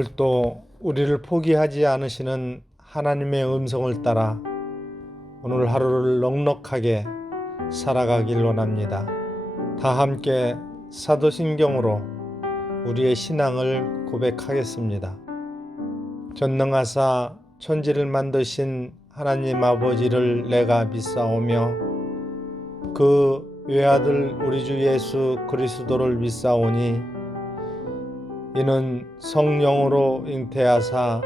오늘도 우리를 포기하지 않으시는 하나님의 음성을 따라 오늘 하루를 넉넉하게 살아가길 원합니다. 다 함께 사도신경으로 우리의 신앙을 고백하겠습니다. 전능하사 천지를 만드신 하나님 아버지를 내가 믿사오며 그 외아들 우리 주 예수 그리스도를 믿사오니 이는 성령으로 잉태하사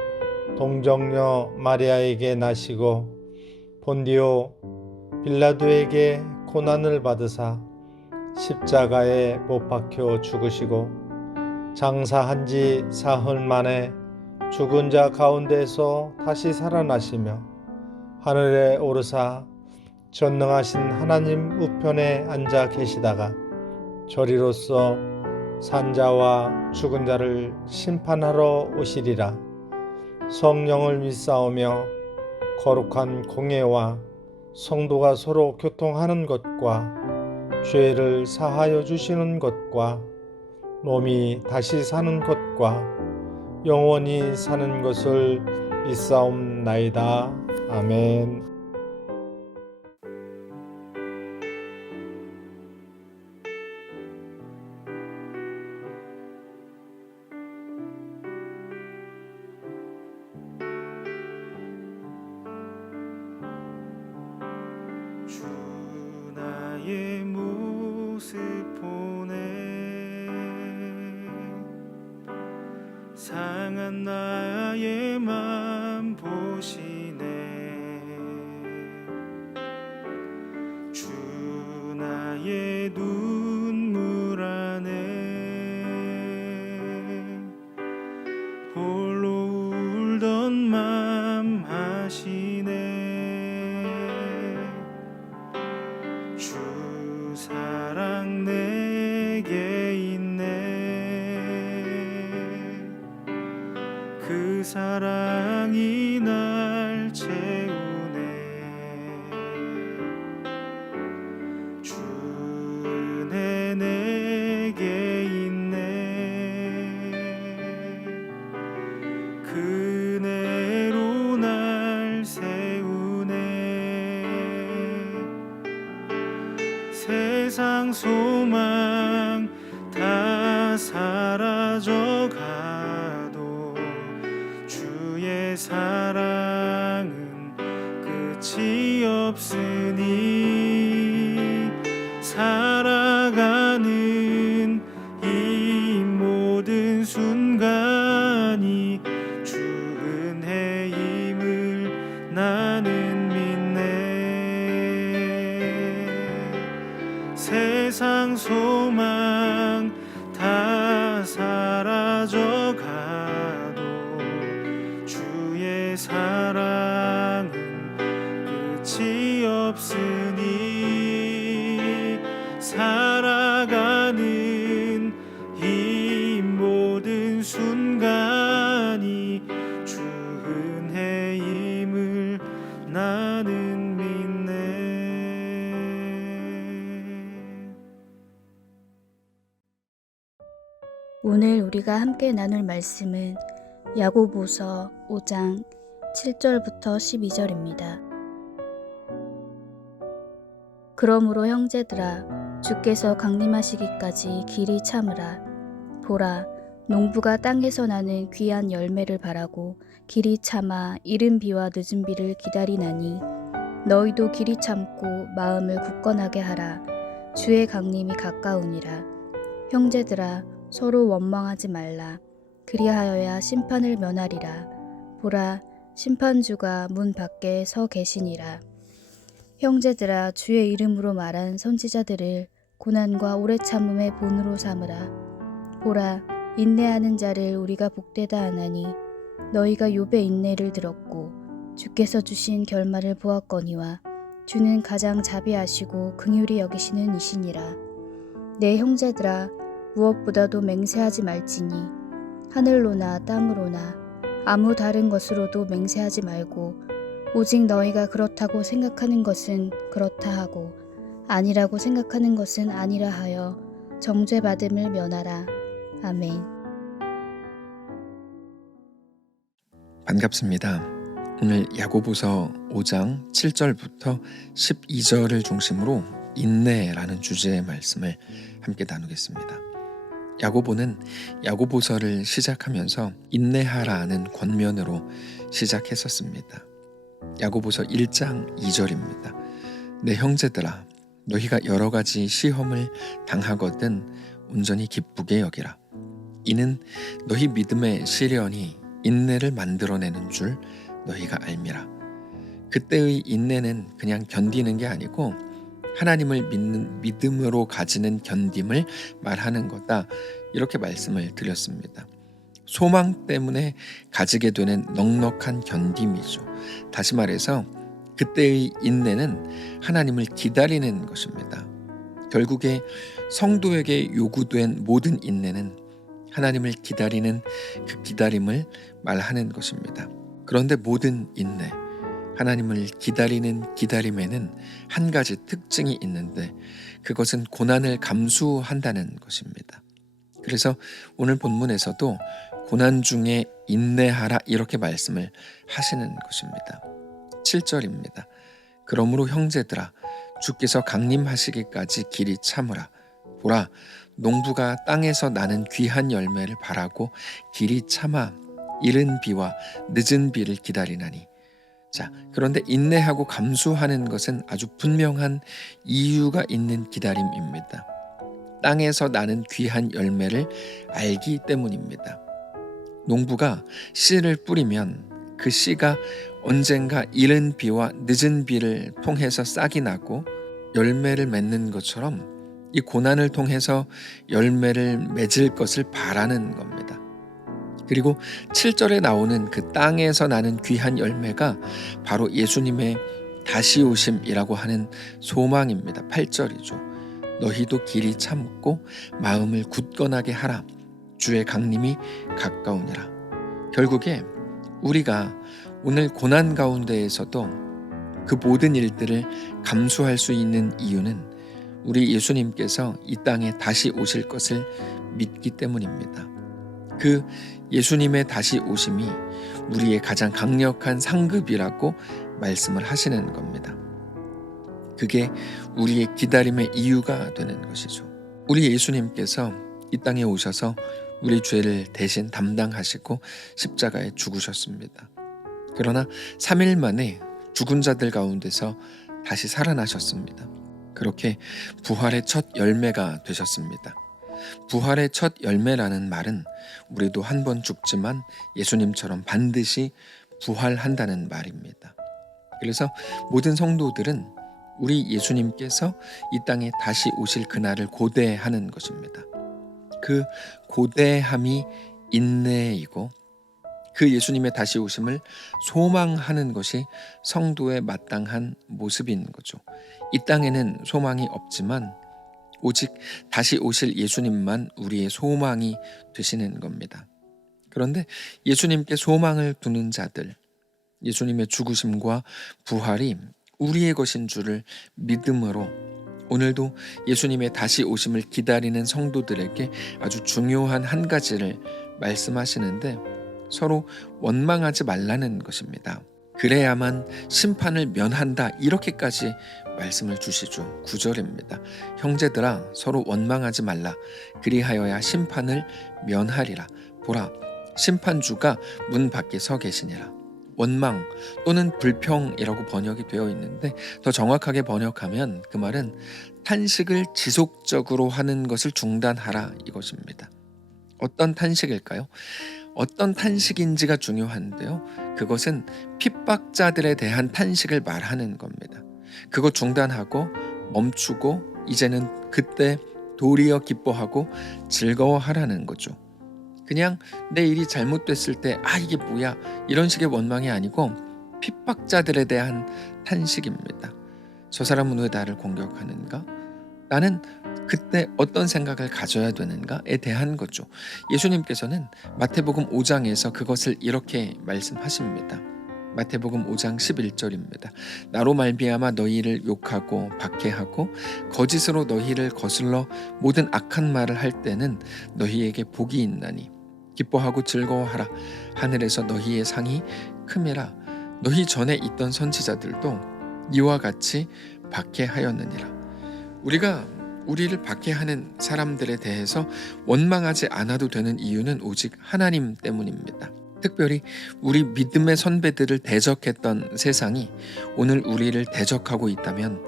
동정녀 마리아에게 나시고 본디오 빌라도에게 고난을 받으사 십자가에 못 박혀 죽으시고 장사한 지 사흘 만에 죽은 자 가운데서 다시 살아나시며 하늘에 오르사 전능하신 하나님 우편에 앉아 계시다가 저리로서 산자와 죽은 자를 심판하러 오시리라. 성령을 믿사오며 거룩한 공예와 성도가 서로 교통하는 것과 죄를 사하여 주시는 것과 몸이 다시 사는 것과 영원히 사는 것을 믿사옵나이다. 아멘. 주 나의 모습 보네 상한 나의 맘 보시네 주 나의 눈물 안에 홀로 울던 맘 하시네 주 사랑 내게 있네 그 사랑이 날 채우네 주 은혜 내게 있네 그 은혜로 날 세우네 세상 소망 다 사라져가도 주의 사랑은 끝이 없으니 살아가는 이 모든 순간이 주 은혜임을 나는 믿네 세상 소망 다 사라져가도 주의 사랑은 끝이 없으니 살아가는 이 모든 순간이 주 은혜임을 나는 믿네. 오늘 우리가 함께 나눌 말씀은 야고보서 5장 7절부터 12절입니다. 그러므로 형제들아 주께서 강림하시기까지 길이 참으라. 보라 농부가 땅에서 나는 귀한 열매를 바라고 길이 참아 이른 비와 늦은 비를 기다리나니 너희도 길이 참고 마음을 굳건하게 하라. 주의 강림이 가까우니라. 형제들아 서로 원망하지 말라. 그리하여야 심판을 면하리라. 보라 심판주가 문 밖에 서 계시니라. 형제들아 주의 이름으로 말한 선지자들을 고난과 오래 참음의 본으로 삼으라. 보라 인내하는 자를 우리가 복되다 하나니 너희가 욥의 인내를 들었고 주께서 주신 결말을 보았거니와 주는 가장 자비하시고 긍휼히 여기시는 이시니라. 내 형제들아 무엇보다도 맹세하지 말지니 하늘로나 땅으로나 아무 다른 것으로도 맹세하지 말고 오직 너희가 그렇다고 생각하는 것은 그렇다 하고 아니라고 생각하는 것은 아니라 하여 정죄받음을 면하라. 아멘. 반갑습니다. 오늘 야고보서 5장 7절부터 12절을 중심으로 인내라는 주제의 말씀을 함께 나누겠습니다. 야고보는 야고보서를 시작하면서 인내하라는 권면으로 시작했었습니다. 야고보서 1장 2절입니다. 내 형제들아, 너희가 여러 가지 시험을 당하거든 온전히 기쁘게 여기라. 이는 너희 믿음의 시련이 인내를 만들어내는 줄 너희가 알미라. 그때의 인내는 그냥 견디는 게 아니고 하나님을 믿는 믿음으로 가지는 견딤을 말하는 거다. 이렇게 말씀을 드렸습니다. 소망 때문에 가지게 되는 넉넉한 견딤이죠. 다시 말해서 그때의 인내는 하나님을 기다리는 것입니다. 결국에 성도에게 요구된 모든 인내는 하나님을 기다리는 그 기다림을 말하는 것입니다. 그런데 모든 인내, 하나님을 기다리는 기다림에는 한 가지 특징이 있는데 그것은 고난을 감수한다는 것입니다. 그래서 오늘 본문에서도 고난 중에 인내하라 이렇게 말씀을 하시는 것입니다. 7절입니다. 그러므로 형제들아, 주께서 강림하시기까지 길이 참으라. 보라, 농부가 땅에서 나는 귀한 열매를 바라고 길이 참아 이른 비와 늦은 비를 기다리나니. 자, 그런데 인내하고 감수하는 것은 아주 분명한 이유가 있는 기다림입니다. 땅에서 나는 귀한 열매를 알기 때문입니다. 농부가 씨를 뿌리면 그 씨가 언젠가 이른 비와 늦은 비를 통해서 싹이 나고 열매를 맺는 것처럼 이 고난을 통해서 열매를 맺을 것을 바라는 겁니다. 그리고 7절에 나오는 그 땅에서 나는 귀한 열매가 바로 예수님의 다시 오심이라고 하는 소망입니다. 8절이죠. 너희도 길이 참고 마음을 굳건하게 하라. 주의 강림이 가까우니라. 결국에 우리가 오늘 고난 가운데에서도 그 모든 일들을 감수할 수 있는 이유는 우리 예수님께서 이 땅에 다시 오실 것을 믿기 때문입니다. 그 예수님의 다시 오심이 우리의 가장 강력한 상급이라고 말씀을 하시는 겁니다. 그게 우리의 기다림의 이유가 되는 것이죠. 우리 예수님께서 이 땅에 오셔서 우리 죄를 대신 담당하시고 십자가에 죽으셨습니다. 그러나 3일 만에 죽은 자들 가운데서 다시 살아나셨습니다. 그렇게 부활의 첫 열매가 되셨습니다. 부활의 첫 열매라는 말은 우리도 한 번 죽지만 예수님처럼 반드시 부활한다는 말입니다. 그래서 모든 성도들은 우리 예수님께서 이 땅에 다시 오실 그날을 고대하는 것입니다. 그 고대함이 인내이고 그 예수님의 다시 오심을 소망하는 것이 성도의 마땅한 모습인 거죠. 이 땅에는 소망이 없지만 오직 다시 오실 예수님만 우리의 소망이 되시는 겁니다. 그런데 예수님께 소망을 두는 자들, 예수님의 죽으심과 부활이 우리의 것인 줄을 믿음으로 오늘도 예수님의 다시 오심을 기다리는 성도들에게 아주 중요한 한 가지를 말씀하시는데 서로 원망하지 말라는 것입니다. 그래야만 심판을 면한다 이렇게까지 말씀을 주시죠. 9절입니다. 형제들아, 서로 원망하지 말라. 그리하여야 심판을 면하리라. 보라, 심판주가 문 밖에 서 계시니라. 원망 또는 불평이라고 번역이 되어 있는데 더 정확하게 번역하면 그 말은 탄식을 지속적으로 하는 것을 중단하라 이것입니다. 어떤 탄식일까요? 어떤 탄식인지가 중요한데요. 그것은 핍박자들에 대한 탄식을 말하는 겁니다. 그거 중단하고 멈추고 이제는 그때 도리어 기뻐하고 즐거워하라는 거죠. 그냥 내 일이 잘못됐을 때 이게 뭐야 이런 식의 원망이 아니고 핍박자들에 대한 탄식입니다. 저 사람은 왜 나를 공격하는가? 나는 그때 어떤 생각을 가져야 되는가에 대한 거죠. 예수님께서는 마태복음 5장에서 그것을 이렇게 말씀하십니다. 마태복음 5장 11절입니다. 나로 말미암아 너희를 욕하고 박해하고 거짓으로 너희를 거슬러 모든 악한 말을 할 때는 너희에게 복이 있나니 기뻐하고 즐거워하라. 하늘에서 너희의 상이 큼이라. 너희 전에 있던 선지자들도 이와 같이 박해하였느니라. 우리가 우리를 박해하는 사람들에 대해서 원망하지 않아도 되는 이유는 오직 하나님 때문입니다. 특별히 우리 믿음의 선배들을 대적했던 세상이 오늘 우리를 대적하고 있다면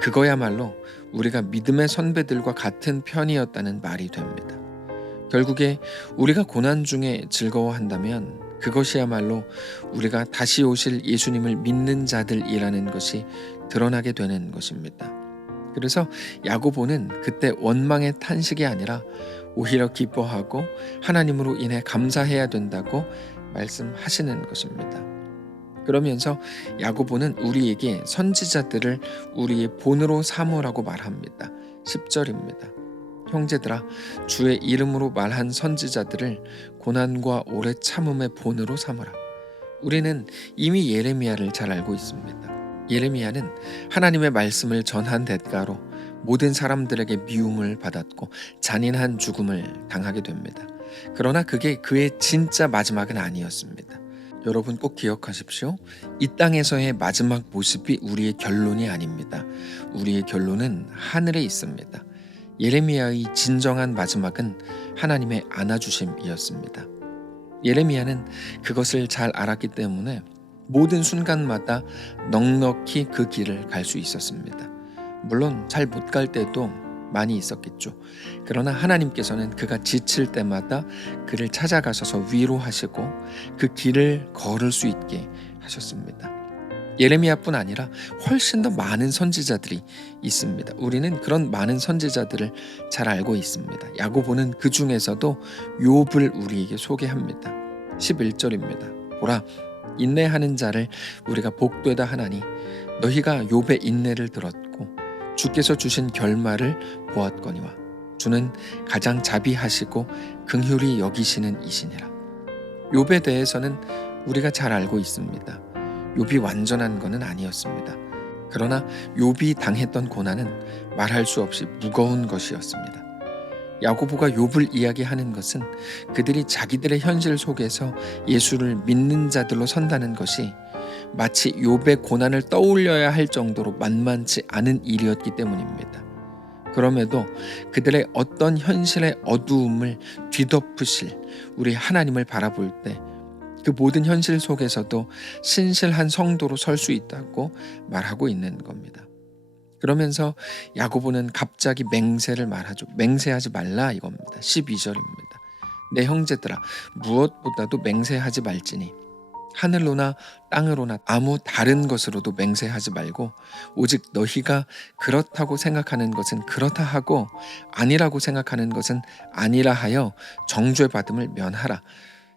그거야말로 우리가 믿음의 선배들과 같은 편이었다는 말이 됩니다. 결국에 우리가 고난 중에 즐거워한다면 그것이야말로 우리가 다시 오실 예수님을 믿는 자들이라는 것이 드러나게 되는 것입니다. 그래서 야고보는 그때 원망의 탄식이 아니라 오히려 기뻐하고 하나님으로 인해 감사해야 된다고 말씀하시는 것입니다. 그러면서 야고보는 우리에게 선지자들을 우리의 본으로 삼으라고 말합니다. 10절입니다. 형제들아, 주의 이름으로 말한 선지자들을 고난과 오래 참음의 본으로 삼으라. 우리는 이미 예레미야를 잘 알고 있습니다. 예레미야는 하나님의 말씀을 전한 대가로 모든 사람들에게 미움을 받았고 잔인한 죽음을 당하게 됩니다. 그러나 그게 그의 진짜 마지막은 아니었습니다. 여러분 꼭 기억하십시오. 이 땅에서의 마지막 모습이 우리의 결론이 아닙니다. 우리의 결론은 하늘에 있습니다. 예레미야의 진정한 마지막은 하나님의 안아주심이었습니다. 예레미야는 그것을 잘 알았기 때문에 모든 순간마다 넉넉히 그 길을 갈 수 있었습니다. 물론 잘 못 갈 때도 많이 있었겠죠. 그러나 하나님께서는 그가 지칠 때마다 그를 찾아가셔서 위로하시고 그 길을 걸을 수 있게 하셨습니다. 예레미야뿐 아니라 훨씬 더 많은 선지자들이 있습니다. 우리는 그런 많은 선지자들을 잘 알고 있습니다. 야고보는 그 중에서도 욥을 우리에게 소개합니다. 11절입니다. 보라, 인내하는 자를 우리가 복되다 하나니 너희가 욥의 인내를 들었고 주께서 주신 결말을 보았거니와 주는 가장 자비하시고 긍휼히 여기시는 이시니라. 욥에 대해서는 우리가 잘 알고 있습니다. 욥이 완전한 것은 아니었습니다. 그러나 욥이 당했던 고난은 말할 수 없이 무거운 것이었습니다. 야고보가 욥을 이야기하는 것은 그들이 자기들의 현실 속에서 예수를 믿는 자들로 선다는 것이 마치 욥의 고난을 떠올려야 할 정도로 만만치 않은 일이었기 때문입니다. 그럼에도 그들의 어떤 현실의 어두움을 뒤덮으실 우리 하나님을 바라볼 때 그 모든 현실 속에서도 신실한 성도로 설 수 있다고 말하고 있는 겁니다. 그러면서 야고보는 갑자기 맹세를 말하죠. 맹세하지 말라 이겁니다. 12절입니다. 내 형제들아, 무엇보다도 맹세하지 말지니 하늘로나 땅으로나 아무 다른 것으로도 맹세하지 말고 오직 너희가 그렇다고 생각하는 것은 그렇다 하고 아니라고 생각하는 것은 아니라 하여 정죄받음을 면하라.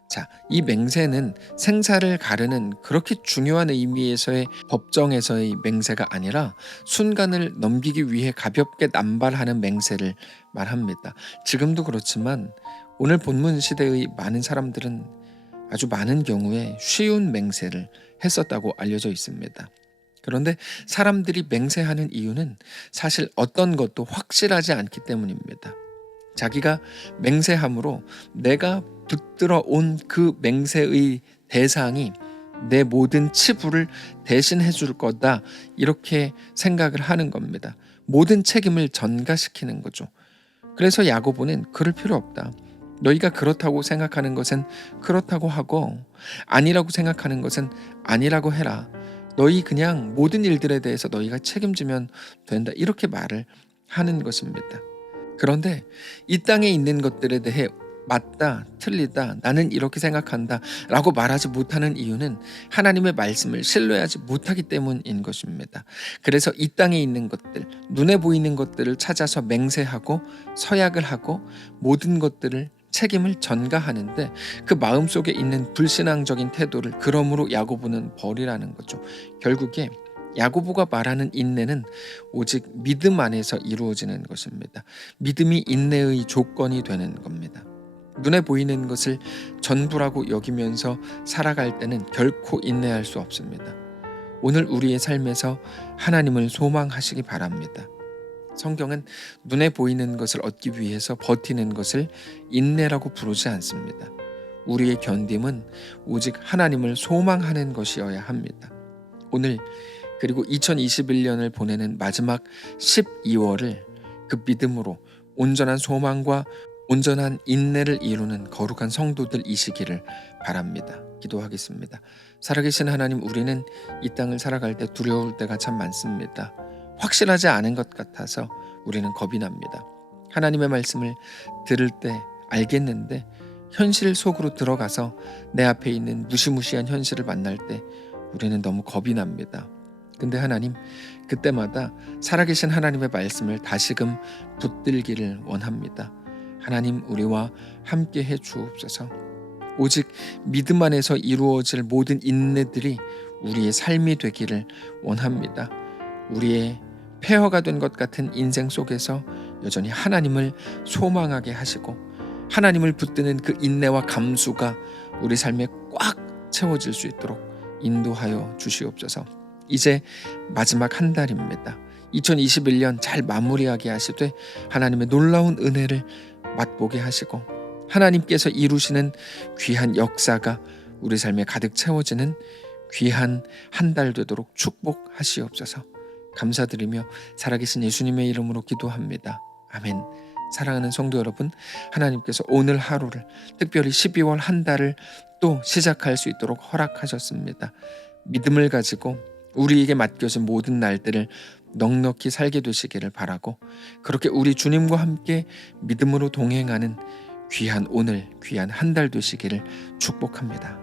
자, 이 맹세는 생사를 가르는 그렇게 중요한 의미에서의 법정에서의 맹세가 아니라 순간을 넘기기 위해 가볍게 남발하는 맹세를 말합니다. 지금도 그렇지만 오늘 본문 시대의 많은 사람들은 아주 많은 경우에 쉬운 맹세를 했었다고 알려져 있습니다. 그런데 사람들이 맹세하는 이유는 사실 어떤 것도 확실하지 않기 때문입니다. 자기가 맹세함으로 내가 붙들어 온 그 맹세의 대상이 내 모든 치부를 대신해 줄 거다 이렇게 생각을 하는 겁니다. 모든 책임을 전가시키는 거죠. 그래서 야고보는 그럴 필요 없다. 너희가 그렇다고 생각하는 것은 그렇다고 하고 아니라고 생각하는 것은 아니라고 해라. 너희 그냥 모든 일들에 대해서 너희가 책임지면 된다. 이렇게 말을 하는 것입니다. 그런데 이 땅에 있는 것들에 대해 맞다, 틀리다, 나는 이렇게 생각한다 라고 말하지 못하는 이유는 하나님의 말씀을 신뢰하지 못하기 때문인 것입니다. 그래서 이 땅에 있는 것들, 눈에 보이는 것들을 찾아서 맹세하고 서약을 하고 모든 것들을 책임을 전가하는데 그 마음속에 있는 불신앙적인 태도를 그러므로 야고보는 버리라는 거죠. 결국에 야고보가 말하는 인내는 오직 믿음 안에서 이루어지는 것입니다. 믿음이 인내의 조건이 되는 겁니다. 눈에 보이는 것을 전부라고 여기면서 살아갈 때는 결코 인내할 수 없습니다. 오늘 우리의 삶에서 하나님을 소망하시기 바랍니다. 성경은 눈에 보이는 것을 얻기 위해서 버티는 것을 인내라고 부르지 않습니다. 우리의 견딤은 오직 하나님을 소망하는 것이어야 합니다. 오늘 그리고 2021년을 보내는 마지막 12월을 그 믿음으로 온전한 소망과 온전한 인내를 이루는 거룩한 성도들이시기를 바랍니다. 기도하겠습니다. 살아계신 하나님, 우리는 이 땅을 살아갈 때 두려울 때가 참 많습니다. 확실하지 않은 것 같아서 우리는 겁이 납니다. 하나님의 말씀을 들을 때 알겠는데 현실 속으로 들어가서 내 앞에 있는 무시무시한 현실을 만날 때 우리는 너무 겁이 납니다. 근데 하나님, 그때마다 살아계신 하나님의 말씀을 다시금 붙들기를 원합니다. 하나님, 우리와 함께 해 주옵소서. 오직 믿음 안에서 이루어질 모든 인내들이 우리의 삶이 되기를 원합니다. 우리의 폐허가 된 것 같은 인생 속에서 여전히 하나님을 소망하게 하시고 하나님을 붙드는 그 인내와 감수가 우리 삶에 꽉 채워질 수 있도록 인도하여 주시옵소서. 이제 마지막 한 달입니다. 2021년 잘 마무리하게 하시되 하나님의 놀라운 은혜를 맛보게 하시고 하나님께서 이루시는 귀한 역사가 우리 삶에 가득 채워지는 귀한 한 달 되도록 축복하시옵소서. 감사드리며 살아계신 예수님의 이름으로 기도합니다. 아멘. 사랑하는 성도 여러분, 하나님께서 오늘 하루를, 특별히 12월 한 달을 또 시작할 수 있도록 허락하셨습니다. 믿음을 가지고 우리에게 맡겨진 모든 날들을 넉넉히 살게 되시기를 바라고, 그렇게 우리 주님과 함께 믿음으로 동행하는 귀한 오늘, 귀한 한 달 되시기를 축복합니다.